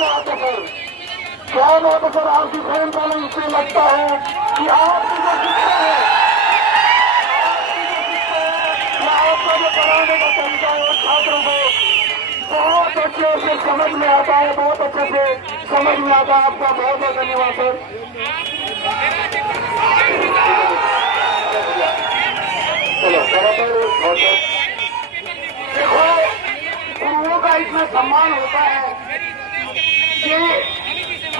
बात है सर, क्या बात है सर। आपकी फोन कॉलिंग इससे लगता है कि आपकी जो शिक्षा है, आपका जो पढ़ाने का तरीका है छात्रों को बहुत अच्छे से समझ में आता है, बहुत अच्छे से समझ में आता है। आपका बहुत बहुत धन्यवाद सर। चलो बराबर। देखो, गुरुओं का इतना सम्मान होता है कि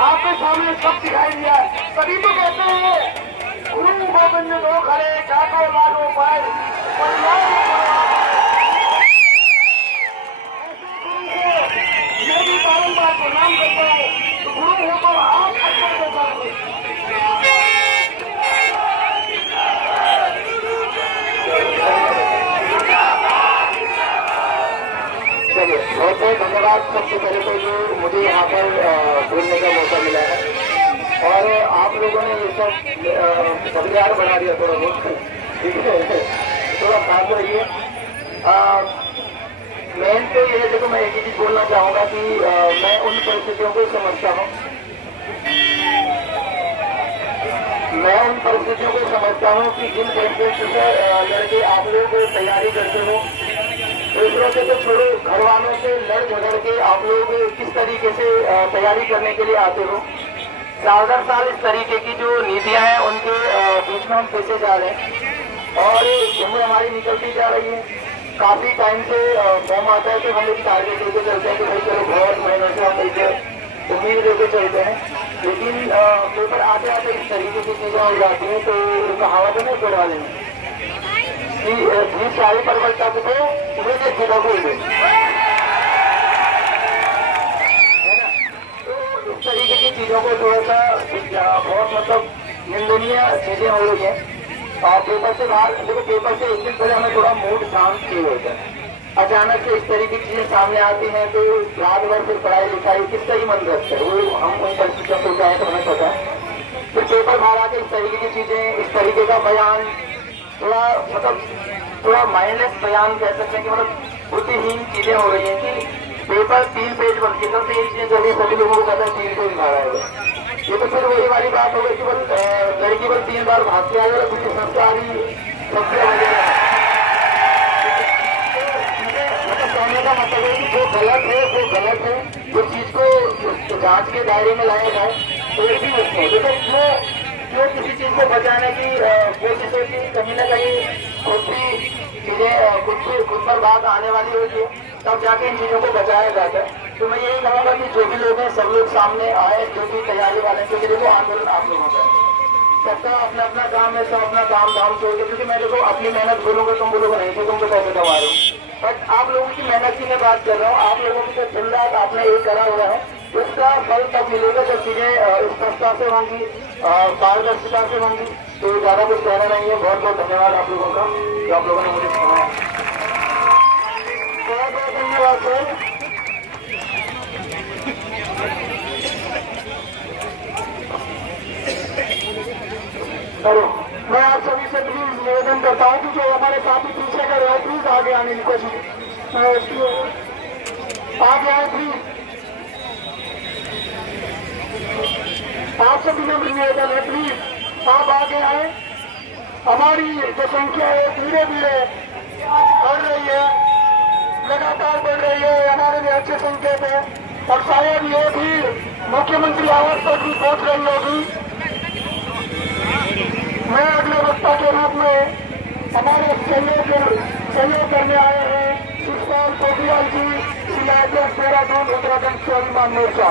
आपके सामने सब सिखाई दिया है। तभी तो कहते हैं गुरु गोविंद दो खड़े जाको लाडो पाए। मैं भी बारम्बार प्रणाम करता हूँ। तो गुरु हो तो आप अच्छा देता है। चलिए बहुत बहुत धन्यवाद। सबसे पहले तो जो मुझे यहाँ पर बोलने का मौका मिला है और आप लोगों ने ये सब परिवार बना दिया थोड़ा बहुत, ठीक है, थोड़ा साथ रहिए। मेन तो ये है, देखो मैं एक ही चीज बोलना चाहूंगा कि मैं उन परिस्थितियों को समझता हूँ, मैं उन परिस्थितियों को समझता हूँ कि जिन परिस्थितियों से लड़के आप लोग तैयारी करते हो, दूसरों से तो छोड़ो, घर वालों से लड़ झगड़ के आप लोग किस तरीके से तैयारी करने के लिए आते हो। साल दर साल इस तरीके की जो नीतियां हैं उनके बीच में हम फंसे जा रहे हैं और उम्र हमारी निकलती जा रही है। काफी टाइम से फॉर्म आता है कि हम एक टारगेट लेके चलते हैं कि भाई चलो बहुत महीनों से हम एक उम्मीद लेके चलते हैं, लेकिन पेपर आते आते इस तरीके की चीजें हो जाती हैं। तो कहावत है ना ऊपर वाले में कि सारी परिवर्तन को तुम्हें सीधा बोल दे, है ना। तो इस तरीके की चीजों को थोड़ा सा बहुत मतलब निंदनीय चीजें हो रही है। और पेपर से बाहर देखो, पेपर से एक दिन पहले हमें थोड़ा मूड शांत चाहिए होता है। अचानक से इस तरीके की चीजें सामने आती हैं तो रात भर फिर पढ़ाई लिखाई किसका ही मन रखता है, वो हम उन परिस्थितियों को चाहे तो हमें पता है। फिर पेपर बाहर आके इस तरीके की चीजें, इस तरीके का बयान, थोड़ा मतलब थोड़ा माइंडलेस बयान कह सकते हैं कि मतलब बुद्धिहीन चीजें हो रही हैं कि पेपर 3 पेज बनती है। सबसे एक चीज जल्दी सभी लोगों को पता है 3 पेज भरा है। ये तो फिर वही वाली बात हो गई कि बस लड़की बस 3 बार भाग के आई और कुछ संस्कारी सबसे मतलब कहने का मतलब है कि जो गलत है वो गलत है, जो चीज को जांच के दायरे में लाया जाए तो ये भी उसको देखो जो किसी चीज को बचाने की कोशिश होती है, कहीं ना कहीं खुद भी चीजें खुद पर बात आने वाली होती है, तब जाके इन चीजों को बचाया जाता है। तो मैं यही कहूँगा कि जो भी लोग हैं सब लोग सामने आए, जो भी तैयारी वाले, क्योंकि देखो आंदोलन आप लोगों का सबका अपना अपना काम है, सब अपना काम धाम छोड़ के, क्योंकि मैं देखो अपनी मेहनत बोलूंगा, तुम बोलोगे नहीं तो तुम तो पैसे कमा रहे हो, बट आप लोगों की मेहनत की मैं बात कर रहा हूँ। आप लोगों की जो दिन रात आपने एक करा हुआ है उसका फल तब मिलेगा जब चीजें स्पष्टता से होंगी, पारदर्शिता से होंगी। तो ज्यादा कुछ कहना नहीं है। बहुत बहुत धन्यवाद आप लोगों का जो आप लोगों ने मुझे सुना। बहुत बहुत धन्यवाद सर। हेलो, मैं आप सभी से प्लीज निवेदन करता हूँ कि जो हमारे साथी पीछे कर रहे हैं प्लीज आगे आने की कोशिश, आगे आए प्लीज। आप सभी से निवेदन है प्लीज आप आगे आए। हमारी जो संख्या है धीरे धीरे बढ़ रही है, लगातार बढ़ रही है, हमारे लिए अच्छे संकेत है और शायद ये भी मुख्यमंत्री आवास पर भी पहुंच रही होगी। मैं अगले वक्ता के रूप में हमारे सहयोग करने आए हैं शिवपाल पोखरियाल जी, CIPF देहरादून उत्तराखंड स्वाभिमान मोर्चा।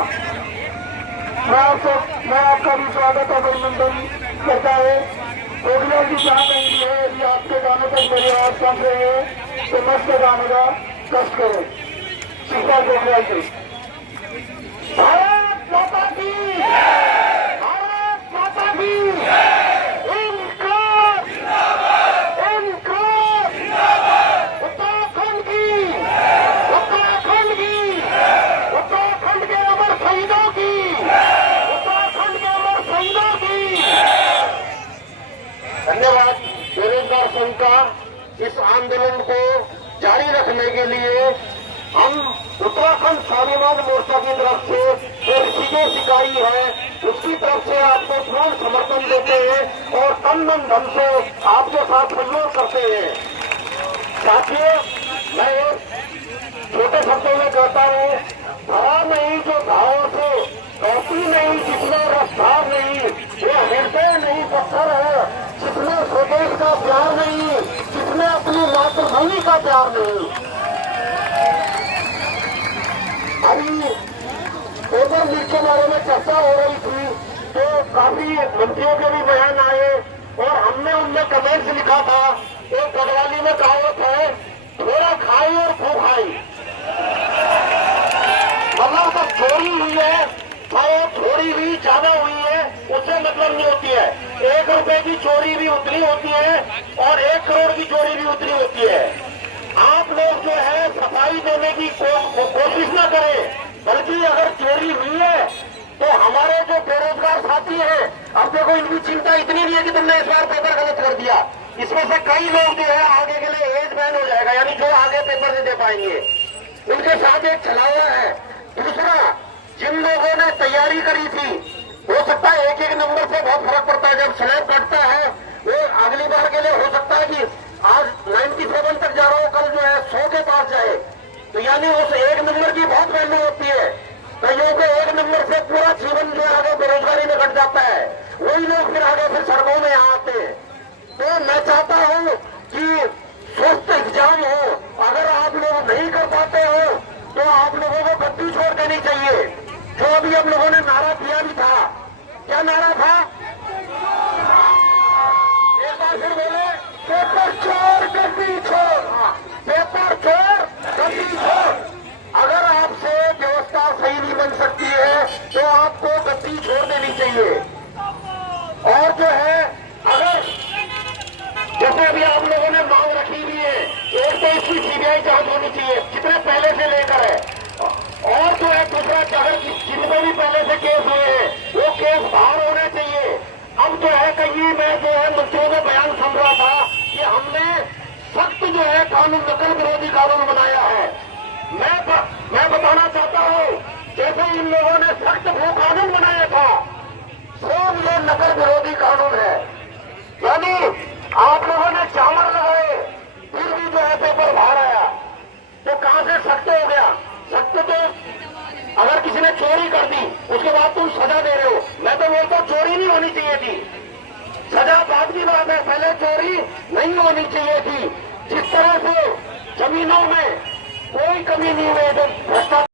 मैं आपका भी स्वागत और अभिनंदन करता है। पोखरियाल जी जहाँ कहीं भी है, यदि आपके गाने तक मेरी आवाज पहुंच रही है तो मस्त गाने का कष्ट करें। शिवपाल पोखरियाल जी। भारत माता की, भारत माता की, धन्यवाद। बेरोजगार संघ का इस आंदोलन को जारी रखने के लिए हम उत्तराखंड स्वाभिमान मोर्चा की तरफ से जो शिकारी है उसकी तरफ से आपको पूर्ण समर्थन देते हैं और तन मन धन से आपके साथ सहयोग करते हैं। साथियों, मैं छोटे शब्दों में कहता हूँ, धरा नहीं जो धावों से, कॉपी नहीं जिसमें रफ्तार नहीं, वो हृदय नहीं पत्थर है जिसमें स्वदेश का प्यार नहीं, जिसमें अपनी मातृभूमि का प्यार नहीं। अभी पेपर लीक के बारे में चर्चा हो रही थी तो काफी मंत्रियों के भी बयान आए और हमने उनमें कमेंट्स लिखा था। एक गढ़वाली में कहावत है, थोड़ा खाई और खूब खाई। मतलब जब चोरी हुई है चाहे थोड़ी भी ज्यादा हुई है उससे मतलब नहीं होती है। 1 रुपए की चोरी भी उतनी होती है और 1 करोड़ की चोरी भी उतनी होती है। आप लोग जो है सफाई देने की कोशिश न करें, बल्कि अगर चोरी हुई है तो हमारे जो बेरोजगार साथी हैं, अब देखो इनकी चिंता इतनी नहीं है कि तुमने इस बार पेपर गलत कर दिया। इसमें से कई लोग जो है आगे के लिए एज बैन हो जाएगा, यानी जो आगे पेपर नहीं दे पाएंगे, उनके साथ एक छलावा है। दूसरा, जिन लोगों ने तैयारी करी थी, हो सकता है एक नंबर से बहुत फर्क पड़ता है। जब स्लैब कटता है वो अगली बार के लिए हो सकता है कि आज 97 तक जा रहा हो, कल जो है 100 के पास जाए, तो यानी उस 1 नंबर की बहुत वैल्यू होती है। कईयों के 1 नंबर से पूरा जीवन जो है आगे बेरोजगारी में कट जाता है, वही लोग फिर आगे फिर सड़कों में यहाँ आते हैं। तो मैं चाहता हूँ कि स्वस्थ एग्जाम हो, अगर आप लोग नहीं कर पाते हो तो आप लोगों को गद्दी छोड़ देनी चाहिए। जो अभी हम लोगों ने नारा दिया भी था, क्या नारा था? एक बार फिर बोले, पेपर चोर गद्दी छोड़, पेपर चोर गद्दी छोड़। अगर आपसे व्यवस्था सही नहीं बन सकती है तो आपको गद्दी छोड़ देनी चाहिए। और जो है, अगर जैसे अभी आप लोगों ने मांग रखी हुई है, एक तो इसकी सीबीआई जांच होनी चाहिए जितने पहले से लेकर है, और जो है दूसरा, अगर जिनमें भी पहले से केस हुए हैं वो केस बाहर होने चाहिए। अब जो है कहीं मैं जो है मंत्रियों का बयान सुन रहा था कि हमने सख्त जो है कानून, नकल विरोधी कानून बनाया है। मैं बताना चाहता हूँ, जैसे इन लोगों ने सख्त वो कानून बनाया था, सेम ये नकल विरोधी कानून है। यानी आप लोगों ने चामर लगाए फिर भी जो है पेपर बाहर आया, तो कहां से सख्त हो गया? सख्त तो अगर किसी ने चोरी कर दी उसके बाद तुम सजा दे रहे हो। मैं तो बोलता हूं चोरी नहीं होनी चाहिए थी, सजा बाद की बात है, पहले चोरी नहीं होनी चाहिए थी। जिस तरह से जमीनों में कोई कमी नहीं हुई, जो भ्रष्टाचार